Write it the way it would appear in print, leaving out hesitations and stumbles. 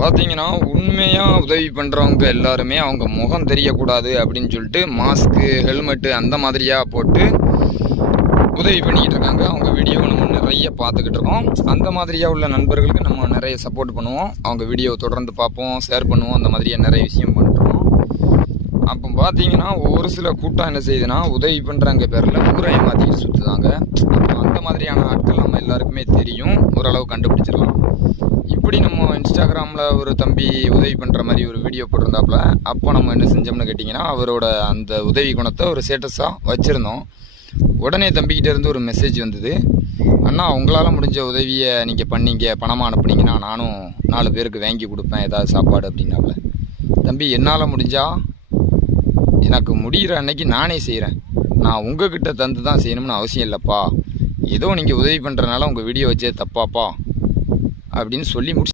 பார்த்தீங்கன்னா உண்மையாக உதவி பண்ணுறவங்க எல்லாருமே அவங்க முகம் தெரியக்கூடாது அப்படின்னு சொல்லிட்டு மாஸ்க்கு ஹெல்மெட்டு அந்த மாதிரியாக போட்டு உதவி பண்ணிக்கிட்டு இருக்காங்க. அவங்க வீடியோவை நம்ம நிறைய பார்த்துக்கிட்டு இருக்கோம். அந்த மாதிரியாக உள்ள நண்பர்களுக்கு நம்ம நிறைய சப்போர்ட் பண்ணுவோம். அவங்க வீடியோவை தொடர்ந்து பார்ப்போம், ஷேர் பண்ணுவோம், அந்த மாதிரியாக நிறைய விஷயம் பண்ணுறோம். அப்போ பார்த்தீங்கன்னா ஒரு சில கூட்டம் என்ன செய்யுதுன்னா உதவி பண்ணுறாங்க பேரில் ஊரை ஏமாற்றிக்கிட்டு சுற்றுதாங்க. அப்போ அந்த மாதிரியான ஆட்கள் நம்ம எல்லாருக்குமே தெரியும், ஓரளவு கண்டுபிடிச்சிடலாம். இப்படி நம்ம இன்ஸ்டாகிராமில் ஒரு தம்பி உதவி பண்ணுற மாதிரி ஒரு வீடியோ போட்டிருந்தாப்புல. அப்போ நம்ம என்ன செஞ்சோம்னு கேட்டிங்கன்னா அவரோட அந்த உதவி குணத்தை ஒரு ஸ்டேட்டஸாக வச்சுருந்தோம். உடனே தம்பிக்கிட்ட இருந்து ஒரு மெசேஜ் வந்தது, அண்ணா உங்களால் முடிஞ்ச உதவியை நீங்கள் பண்ணீங்க, பணமாக அனுப்புனீங்கன்னா நானும் 4 பேருக்கு வாங்கி கொடுப்பேன் ஏதாவது சாப்பாடு அப்படின்னாப்புல. தம்பி என்னால் முடிஞ்சால் எனக்கு முடிகிற அன்னைக்கு நானே செய்கிறேன், நான் உங்ககிட்ட தந்து தான் செய்யணும்னு அவசியம் இல்லைப்பா, ஏதோ நீங்கள் உதவி பண்ணுறதுனால உங்கள் வீடியோ வச்சே தப்பாப்பா அப்படின்னு சொல்லி முடிச்சு